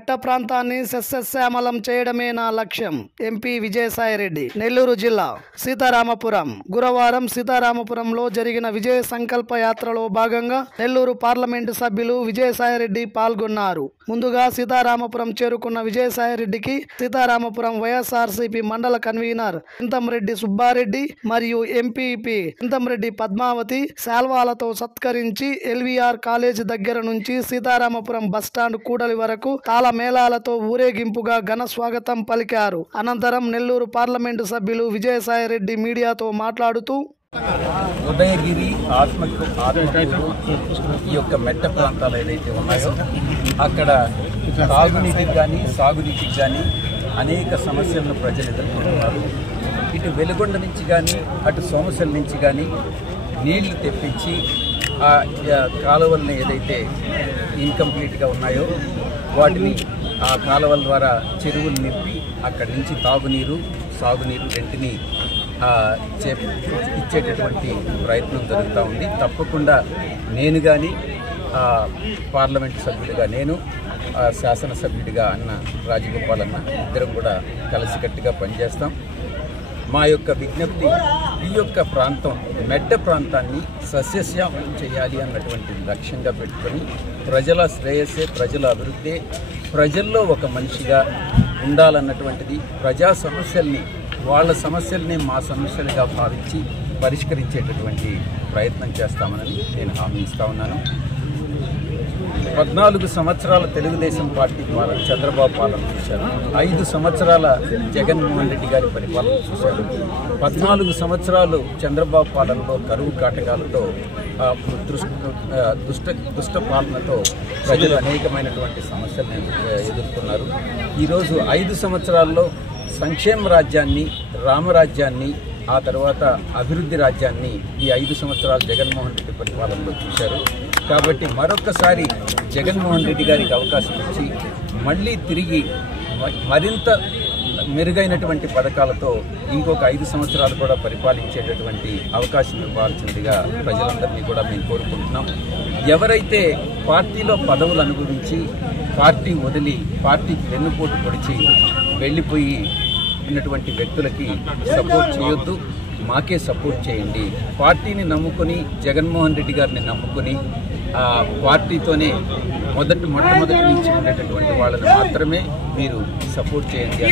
మెట్ట ప్రాంతాన్ని సస్యశ్యామలం చేయడమే నా లక్ష్యం. ఎంపీ విజయసాయిరెడ్డి. నెల్లూరు జిల్లా సీతారామపురం. గురువారం సీతారామపురంలో జరిగిన విజయ సంకల్ప యాత్రలో భాగంగా నెల్లూరు పార్లమెంటు సభ్యులు విజయసాయిరెడ్డి పాల్గొన్నారు. ముందుగా సీతారామపురం చేరుకున్న విజయసాయిరెడ్డికి సీతారామపురం వైఎస్ఆర్సీపీ మండల కన్వీనర్ చింతంరెడ్డి సుబ్బారెడ్డి మరియు ఎంపీపీ చింతంరెడ్డి పద్మావతి శాల్వాలతో సత్కరించి ఎల్వీఆర్ కాలేజ్ దగ్గర నుంచి సీతారామపురం బస్టాండ్ కూడలి వరకు తాళమేళాలతో ఊరేగింపుగా ఘన స్వాగతం పలికారు. అనంతరం నెల్లూరు పార్లమెంటు సభ్యులు విజయసాయిరెడ్డి మీడియాతో మాట్లాడుతూ ఉదయగిరి ఈ యొక్క మెట్ట ప్రాంతాలు ఏదైతే ఉన్నాయో అక్కడ తాగునీటికి కానీ సాగునీటికి కానీ అనేక సమస్యలను ప్రజలు ఎదుర్కొంటున్నారు. ఇటు వెలుగొండ నుంచి కానీ అటు సోమశల నుంచి కానీ నీళ్లు తెప్పించి ఆ కాలువలను ఏదైతే ఇన్కంప్లీట్గా ఉన్నాయో వాటిని ఆ కాలువల ద్వారా చెరువులు నింపి అక్కడి నుంచి తాగునీరు సాగునీరు రెంటిని ఇచ్చేటటువంటి ప్రయత్నం జరుగుతూ ఉంది. తప్పకుండా నేను కానీ పార్లమెంటు సభ్యుడిగా నేను శాసనసభ్యుడిగా అన్న రాజగోపాల్ అన్న ఇద్దరం కూడా కలిసికట్టుగా పనిచేస్తాం. మా యొక్క విజ్ఞప్తి ఈ యొక్క ప్రాంతం మెట్ట ప్రాంతాన్ని సస్యశ్యామలం చేయాలి అన్నటువంటి లక్ష్యంగా పెట్టుకొని ప్రజల శ్రేయస్సే ప్రజల అభివృద్ధి ప్రజల్లో ఒక మనిషిగా ఉండాలన్నటువంటిది ప్రజా సమస్యల్ని వాళ్ళ సమస్యల్ని మా సమస్యలుగా భావించి పరిష్కరించేటటువంటి ప్రయత్నం చేస్తామని నేను హామీ ఇస్తా ఉన్నాను. 14 సంవత్సరాల తెలుగుదేశం పార్టీ పాలన చంద్రబాబు పాలన చూశారు. 5 సంవత్సరాల జగన్మోహన్ రెడ్డి గారి పరిపాలన చూశారు. 14 సంవత్సరాలు చంద్రబాబు పాలనలో కరువు కాటకాలతో దుష్ట పాలనతో ప్రజలు అనేకమైనటువంటి సమస్యలను ఎదుర్కొన్నారు. ఈరోజు 5 సంవత్సరాల్లో సంక్షేమ రాజ్యాన్ని రామరాజ్యాన్ని ఆ తర్వాత అభివృద్ధి రాజ్యాన్ని ఈ 5 సంవత్సరాలు జగన్మోహన్ రెడ్డి పరిపాలనలో చూశారు. కాబట్టి మరొకసారి జగన్మోహన్ రెడ్డి గారికి అవకాశం ఇచ్చి మళ్ళీ తిరిగి మరింత మెరుగైనటువంటి పథకాలతో ఇంకొక 5 సంవత్సరాలు కూడా పరిపాలించేటటువంటి అవకాశం ఇవ్వాల్సిందిగా ప్రజలందరినీ కూడా మేము కోరుకుంటున్నాం. ఎవరైతే పార్టీలో పదవులు అనుభవించి పార్టీ వదిలి పార్టీకి వెన్నుపోటు పొడిచి వెళ్ళిపోయి ఉన్నటువంటి వ్యక్తులకి సపోర్ట్ చేయొద్దు, మాకే సపోర్ట్ చేయండి. పార్టీని నమ్ముకొని జగన్మోహన్ రెడ్డి గారిని నమ్ముకొని పార్టీతోనే మొట్టమొదటి నుంచి ఉండేటటువంటి వాళ్ళని మాత్రమే మీరు సపోర్ట్ చేయండి.